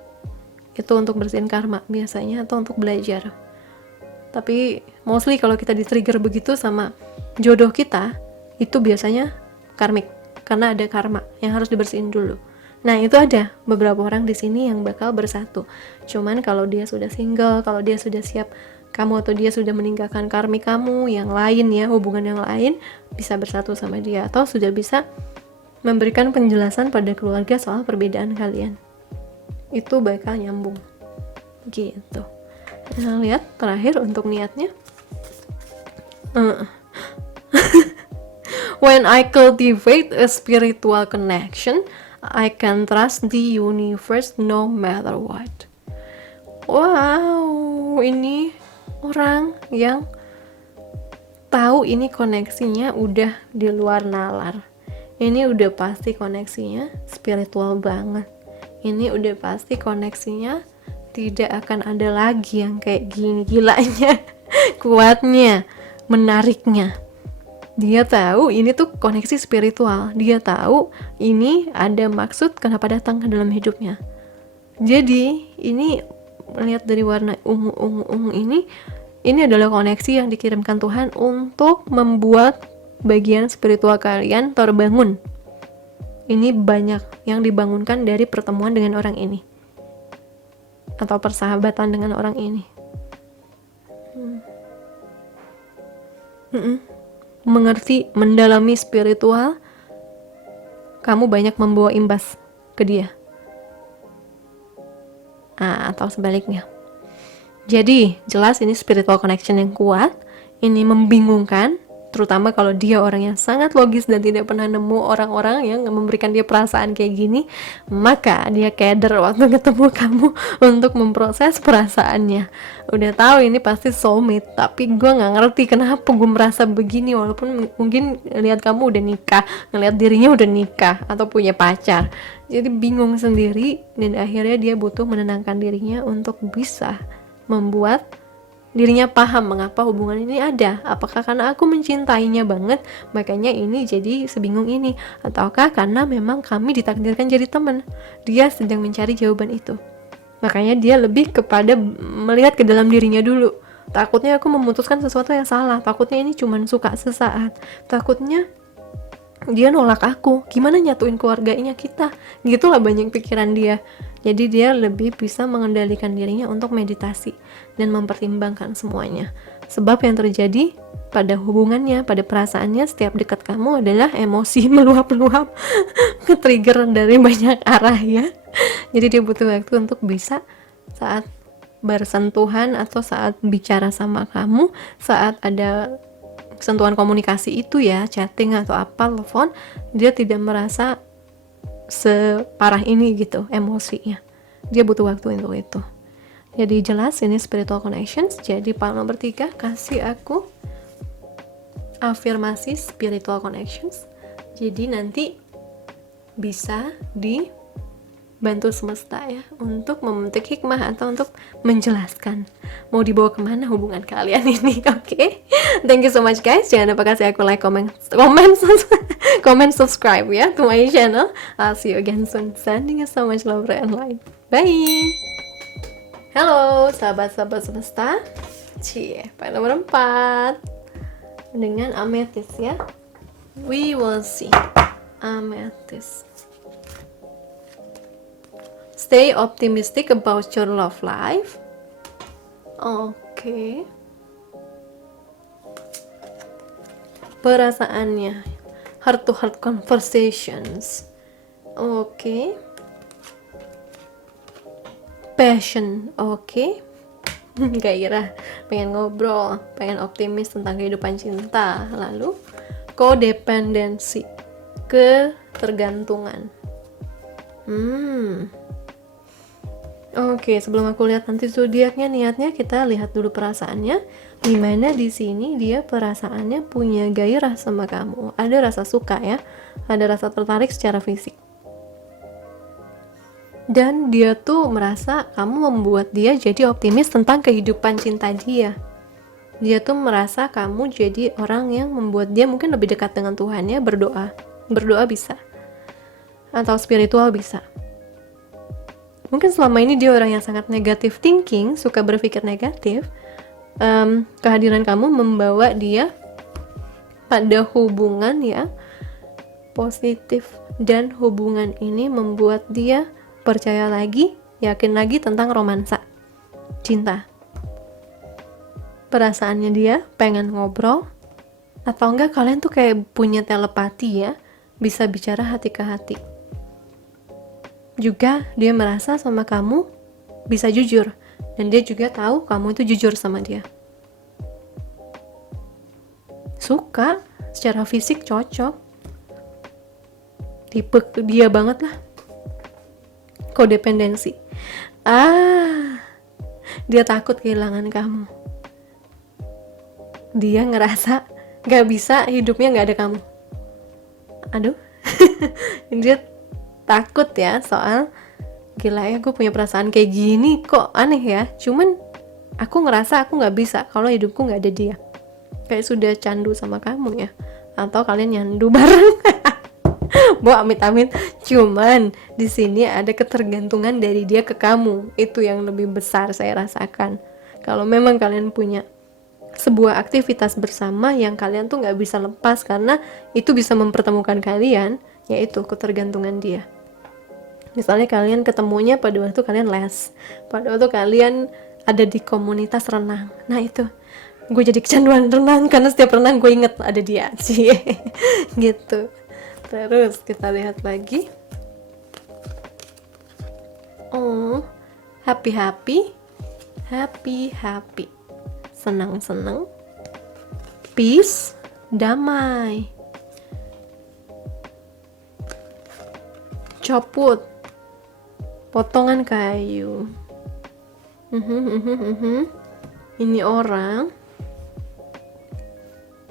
Itu untuk bersihin karma biasanya, atau untuk belajar. Tapi mostly kalau kita di-trigger begitu sama jodoh kita, itu biasanya karmik, karena ada karma yang harus dibersihin dulu. Nah, itu ada beberapa orang di sini yang bakal bersatu. Cuman kalau dia sudah single, kalau dia sudah siap, kamu atau dia sudah meninggalkan karmik kamu yang lain ya, hubungan yang lain, bisa bersatu sama dia, atau sudah bisa memberikan penjelasan pada keluarga soal perbedaan kalian. Itu bakal nyambung gitu. Nah, lihat terakhir untuk niatnya. When I cultivate a spiritual connection, I can trust the universe no matter what. Wow, ini orang yang tahu ini koneksinya udah di luar nalar. Ini udah pasti koneksinya spiritual banget. Ini udah pasti koneksinya tidak akan ada lagi yang kayak gini gilanya, kuatnya, menariknya. Dia tahu ini tuh koneksi spiritual. Dia tahu ini ada maksud kenapa datang ke dalam hidupnya. Jadi ini lihat dari warna ungu ini adalah koneksi yang dikirimkan Tuhan untuk membuat bagian spiritual kalian terbangun. Ini banyak yang dibangunkan dari pertemuan dengan orang ini, atau persahabatan dengan orang ini. Mengerti, mendalami spiritual, kamu banyak membawa imbas ke dia. Atau sebaliknya. Jadi, jelas ini spiritual connection yang kuat, ini membingungkan, terutama kalau dia orang yang sangat logis dan tidak pernah nemu orang-orang yang memberikan dia perasaan kayak gini, maka dia keder waktu ketemu kamu untuk memproses perasaannya. Udah tahu ini pasti soulmate, tapi gue nggak ngerti kenapa gue merasa begini, walaupun mungkin lihat kamu udah nikah, ngelihat dirinya udah nikah atau punya pacar, jadi bingung sendiri, dan akhirnya dia butuh menenangkan dirinya untuk bisa membuat dirinya paham mengapa hubungan ini ada. Apakah karena aku mencintainya banget, makanya ini jadi sebingung ini, ataukah karena memang kami ditakdirkan jadi teman. Dia sedang mencari jawaban itu, makanya dia lebih kepada melihat ke dalam dirinya dulu. Takutnya aku memutuskan sesuatu yang salah, takutnya ini cuma suka sesaat, takutnya dia nolak aku, gimana nyatuin keluarganya kita, gitulah banyak pikiran dia. Jadi dia lebih bisa mengendalikan dirinya untuk meditasi dan mempertimbangkan semuanya. Sebab yang terjadi pada hubungannya, pada perasaannya setiap dekat kamu adalah emosi meluap-luap, ke-trigger dari banyak arah ya. Jadi dia butuh waktu untuk bisa saat bersentuhan atau saat bicara sama kamu, saat ada sentuhan komunikasi itu ya, chatting atau apa, telepon, dia tidak merasa separah ini gitu emosinya. Dia butuh waktu untuk itu. Jadi jelas ini spiritual connections. Jadi part nomor 3, kasih aku afirmasi spiritual connections. Jadi nanti bisa dibantu semesta ya untuk memetik hikmah atau untuk menjelaskan mau dibawa kemana hubungan kalian ini. Oke. Thank you so much guys. Jangan lupa kasih aku like, comment, subscribe ya to my channel. I'll see you again soon. Sending you so much love and light. Bye. Halo sahabat-sahabat semesta. Part nomor 4 dengan amethyst ya. We will see. Amethyst. Stay optimistic about your love life. Oke. Perasaannya, heart to heart conversations. Oke. Passion, oke. Gairah, pengen ngobrol, pengen optimis tentang kehidupan cinta. Lalu codependency, ketergantungan. Oke, sebelum aku lihat nanti zodiaknya, niatnya kita lihat dulu perasaannya. Dimana di sini dia perasaannya punya gairah sama kamu, ada rasa suka ya, ada rasa tertarik secara fisik. Dan dia tuh merasa kamu membuat dia jadi optimis tentang kehidupan cinta dia. Dia tuh merasa kamu jadi orang yang membuat dia mungkin lebih dekat dengan Tuhan ya, berdoa bisa, atau spiritual bisa. Mungkin selama ini dia orang yang sangat negative thinking, suka berpikir negatif. Kehadiran kamu membawa dia pada hubungan ya positif, dan hubungan ini membuat dia percaya lagi, yakin lagi tentang romansa, cinta. Perasaannya dia pengen ngobrol, atau enggak kalian tuh kayak punya telepati ya, bisa bicara hati ke hati. Juga dia merasa sama kamu bisa jujur, dan dia juga tahu kamu itu jujur sama dia. Suka, secara fisik cocok, tipe dia banget lah. Codependency, dia takut kehilangan kamu. Dia ngerasa gak bisa hidupnya gak ada kamu. Aduh. Dia takut ya, soal gila ya, gue punya perasaan kayak gini kok aneh ya, cuman aku ngerasa aku gak bisa kalau hidupku gak ada dia. Kayak sudah candu sama kamu ya, atau kalian nyandu bareng. Bo amit-amit, cuman di sini ada ketergantungan dari dia ke kamu. Itu yang lebih besar saya rasakan. Kalau memang kalian punya sebuah aktivitas bersama yang kalian tuh nggak bisa lepas karena itu bisa mempertemukan kalian, yaitu ketergantungan dia. Misalnya kalian ketemunya pada waktu kalian les, pada waktu kalian ada di komunitas renang. Nah itu, gue jadi kecanduan renang karena setiap renang gue inget ada dia sih. Gitu. Terus kita lihat lagi. Happy, senang, peace, damai, copot, potongan kayu. Ini orang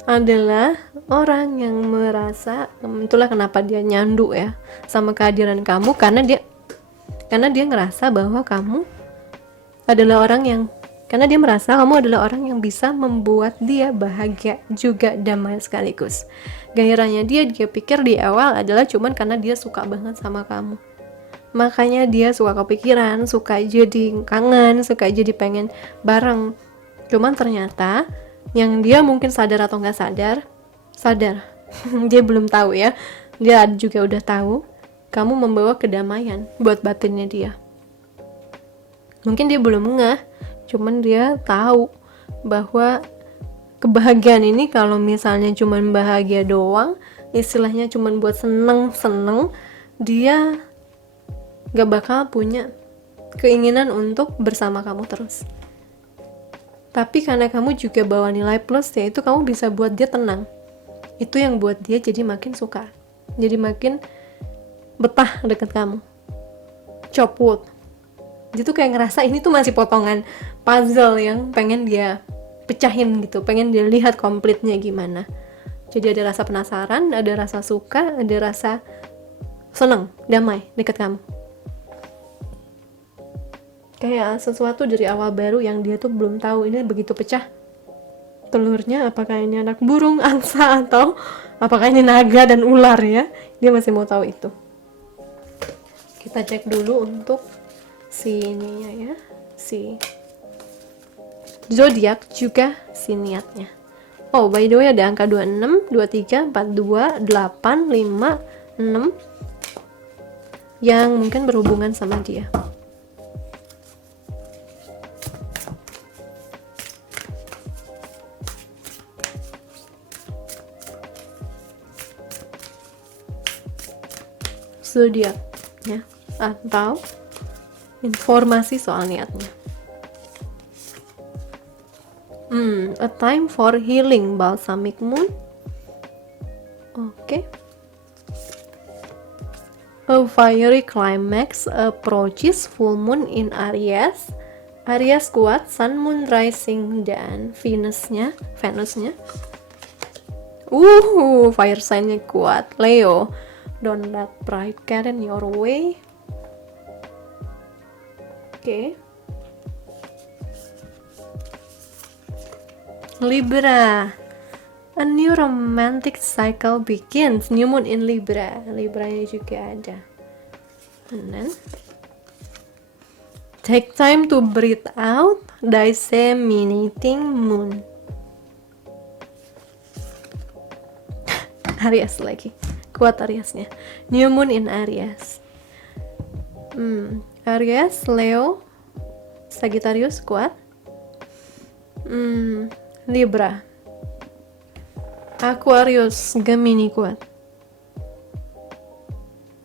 adalah orang yang merasa, itulah kenapa dia nyandu ya sama kehadiran kamu, karena dia ngerasa bahwa kamu adalah orang yang, karena dia merasa kamu adalah orang yang bisa membuat dia bahagia juga damai sekaligus. Gairahnya dia pikir di awal adalah cuman karena dia suka banget sama kamu, makanya dia suka kepikiran, suka jadi kangen, suka jadi pengen bareng. Cuman ternyata yang dia mungkin sadar atau nggak sadar dia belum tahu ya, dia juga udah tahu kamu membawa kedamaian buat batinnya dia. Mungkin dia belum ngeh, cuman dia tahu bahwa kebahagiaan ini kalau misalnya cuman bahagia doang, istilahnya cuman buat seneng, dia gak bakal punya keinginan untuk bersama kamu terus. Tapi karena kamu juga bawa nilai plus, yaitu kamu bisa buat dia tenang. Itu yang buat dia jadi makin suka, jadi makin betah deket kamu. Copot, Dia tuh kayak ngerasa ini tuh masih potongan puzzle yang pengen dia pecahin gitu, pengen dia lihat komplitnya gimana. Jadi ada rasa penasaran, ada rasa suka, ada rasa seneng, damai deket kamu. Kayak sesuatu dari awal baru yang dia tuh belum tahu. Ini begitu pecah telurnya, apakah ini anak burung, angsa, atau apakah ini naga dan ular ya. Dia masih mau tahu itu. Kita cek dulu untuk si ininya ya, si zodiak juga si niatnya. Oh, by the way ada angka 26, 23, 42, 8, 5, 6 yang mungkin berhubungan sama dia. Zodiak ya, atau informasi soal niatnya. A time for healing, balsamic moon. Oke. A fiery climax approaches, full moon in Aries. Aries kuat, sun, moon, rising, dan Venusnya. Fire sign-nya kuat. Leo, don't let pride get in your way. Oke. Libra, a new romantic cycle begins. New moon in Libra. Libranya juga ada. And then take time to breathe out. Disseminating moon. Aries lagi. Kuat Ariesnya. New moon in Aries. Aries, Leo, Sagittarius kuat. Libra, Aquarius, Gemini kuat.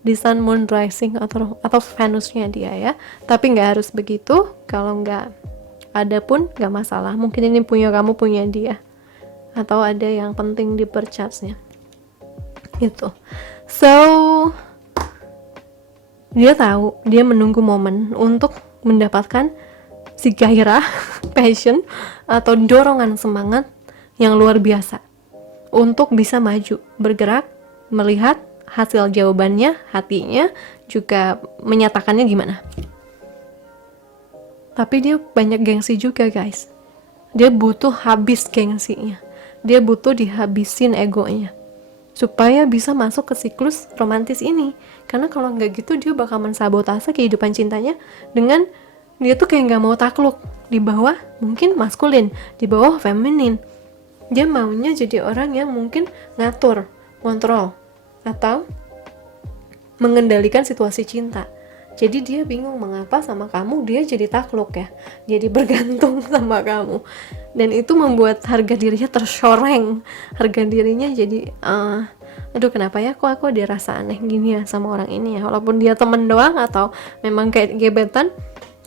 Di sun, moon, rising atau Venusnya dia ya. Tapi nggak harus begitu. Kalau nggak ada pun nggak masalah. Mungkin ini punya kamu, punya dia. Atau ada yang penting di perchartsnya. Itu. So, dia tahu, dia menunggu momen untuk mendapatkan si gairah, passion, atau dorongan semangat yang luar biasa untuk bisa maju, bergerak, melihat hasil jawabannya, hatinya juga menyatakannya gimana. Tapi dia banyak gengsi juga guys. Dia butuh habis gengsinya. Dia butuh dihabisin egonya supaya bisa masuk ke siklus romantis ini. Karena kalau nggak gitu dia bakal mensabotase kehidupan cintanya dengan dia tuh kayak nggak mau takluk di bawah mungkin maskulin, di bawah feminin. Dia maunya jadi orang yang mungkin ngatur, kontrol, atau mengendalikan situasi cinta. Jadi dia bingung mengapa sama kamu dia jadi takluk ya, jadi bergantung sama kamu. Dan itu membuat harga dirinya tercoreng, harga dirinya jadi aduh kenapa ya kok aku dirasa aneh gini ya sama orang ini ya, walaupun dia temen doang atau memang kayak gebetan,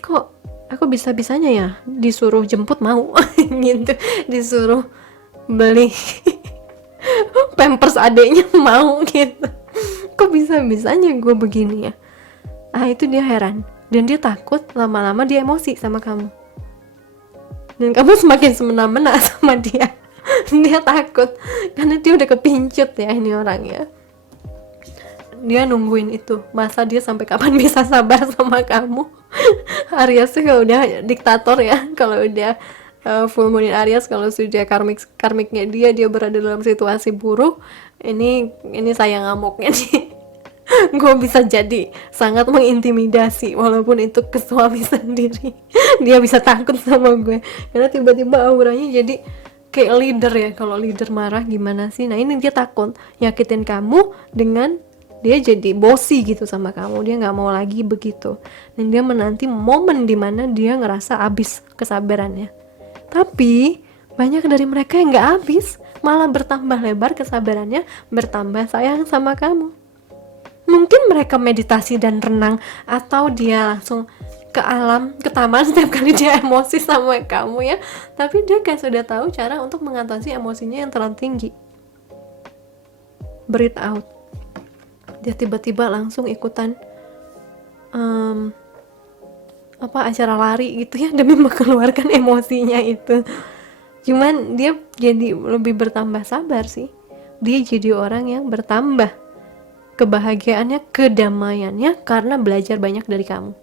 kok aku bisa-bisanya ya disuruh jemput mau gitu, disuruh beli pampers adeknya mau gitu, kok bisa-bisanya gue begini ya. Itu dia heran dan dia takut lama-lama dia emosi sama kamu dan kamu semakin semena-mena sama dia. Dia takut karena dia udah kepincut ya ini orangnya. Dia nungguin itu, masa dia sampai kapan bisa sabar sama kamu. Aries tuh udah diktator ya, kalau udah full moon in Aries, kalau sudah karmiknya dia berada dalam situasi buruk, ini saya ngamuknya nih. Gue bisa jadi sangat mengintimidasi walaupun itu ke suami sendiri. Dia bisa takut sama gue karena tiba-tiba auranya jadi kayak leader ya. Kalau leader marah gimana sih? Nah ini dia takut nyakitin kamu dengan dia jadi bossy gitu sama kamu. Dia nggak mau lagi begitu dan dia menanti momen dimana dia ngerasa habis kesabarannya. Tapi banyak dari mereka yang nggak habis, malah bertambah lebar kesabarannya, bertambah sayang sama kamu. Mungkin mereka meditasi dan renang, atau dia langsung ke alam, ke taman setiap kali dia emosi sama kamu ya. Tapi dia kayak sudah tahu cara untuk mengatasi emosinya yang terlalu tinggi. Breathe out. Dia tiba-tiba langsung ikutan acara lari gitu ya demi mengeluarkan emosinya itu. Cuman dia jadi lebih bertambah sabar sih. Dia jadi orang yang bertambah kebahagiaannya, kedamaiannya karena belajar banyak dari kamu.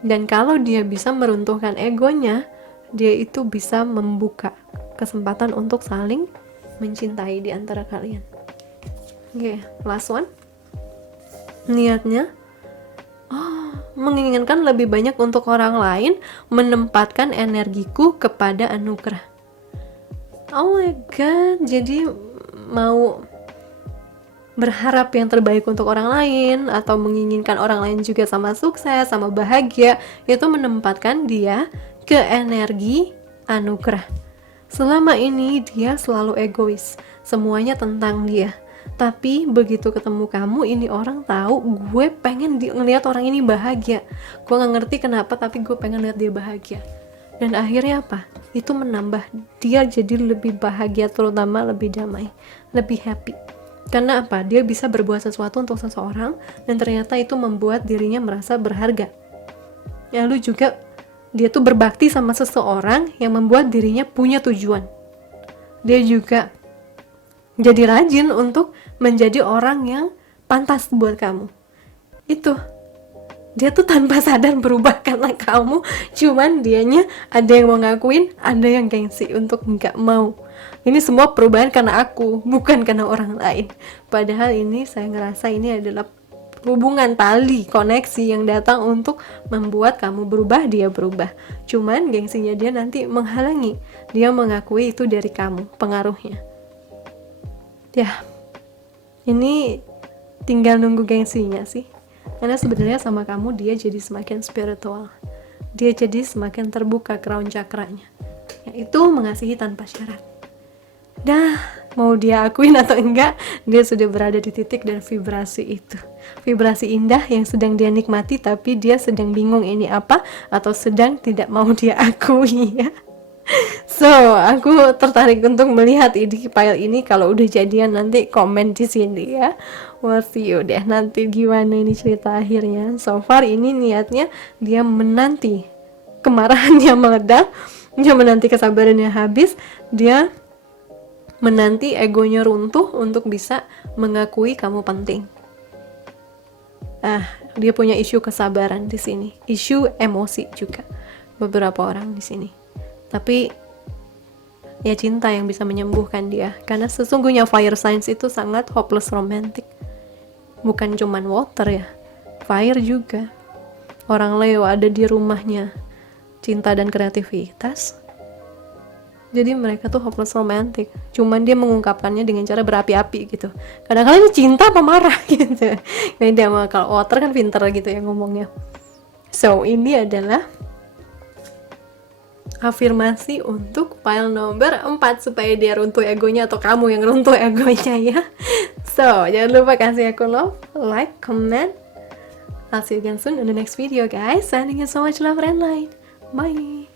Dan kalau dia bisa meruntuhkan egonya, dia itu bisa membuka kesempatan untuk saling mencintai di antara kalian. Oke, last one. Niatnya menginginkan lebih banyak untuk orang lain, menempatkan energiku kepada anugerah. Oh my god, jadi mau berharap yang terbaik untuk orang lain atau menginginkan orang lain juga sama sukses, sama bahagia, itu menempatkan dia ke energi anugerah. Selama ini dia selalu egois, semuanya tentang dia. Tapi begitu ketemu kamu, ini orang tahu gue pengen ngeliat orang ini bahagia. Gue gak ngerti kenapa, tapi gue pengen lihat dia bahagia. Dan akhirnya apa? Itu menambah dia jadi lebih bahagia, terutama lebih damai, lebih happy. Karena apa? Dia bisa berbuat sesuatu untuk seseorang dan ternyata itu membuat dirinya merasa berharga. Lalu juga dia tuh berbakti sama seseorang yang membuat dirinya punya tujuan. Dia juga jadi rajin untuk menjadi orang yang pantas buat kamu. Itu dia tuh tanpa sadar berubah karena kamu, cuman dianya ada yang mau ngakuin, ada yang gengsi untuk nggak mau. Ini semua perubahan karena aku, bukan karena orang lain. Padahal ini saya ngerasa ini adalah hubungan tali, koneksi yang datang untuk membuat kamu berubah, dia berubah. Cuman gengsinya dia nanti menghalangi dia mengakui itu dari kamu, pengaruhnya. Ya, ini tinggal nunggu gengsinya sih. Karena sebenarnya sama kamu dia jadi semakin spiritual. Dia jadi semakin terbuka crown cakranya, yaitu mengasihi tanpa syarat. Dah, mau dia akuin atau enggak, dia sudah berada di titik dan vibrasi itu. Vibrasi indah yang sedang dia nikmati, tapi dia sedang bingung ini apa, atau sedang tidak mau dia akui ya. So, aku tertarik untuk melihat file ini. Kalau udah jadian nanti komen di sini ya. We'll see you deh nanti gimana ini cerita akhirnya. So far ini niatnya dia menanti kemarahannya meledak, dia menanti kesabarannya habis, dia menanti egonya runtuh untuk bisa mengakui kamu penting. Dia punya isu kesabaran di sini, isu emosi juga beberapa orang di sini. Tapi ya cinta yang bisa menyembuhkan dia, karena sesungguhnya fire signs itu sangat hopeless romantic. Bukan cuman water ya, fire juga. Orang Leo ada di rumahnya cinta dan kreativitas, jadi mereka tuh hopeless romantic. Cuman dia mengungkapkannya dengan cara berapi-api gitu. Kadang-kadang ini cinta apa marah gitu. Beda sama kalau water kan pinter gitu ya ngomongnya. So ini adalah afirmasi untuk file nomor 4 supaya dia runtuh egonya atau kamu yang runtuh egonya ya. So, jangan lupa kasih aku love, like, comment. I'll see you again soon in the next video guys. Sending you so much love and light. Bye.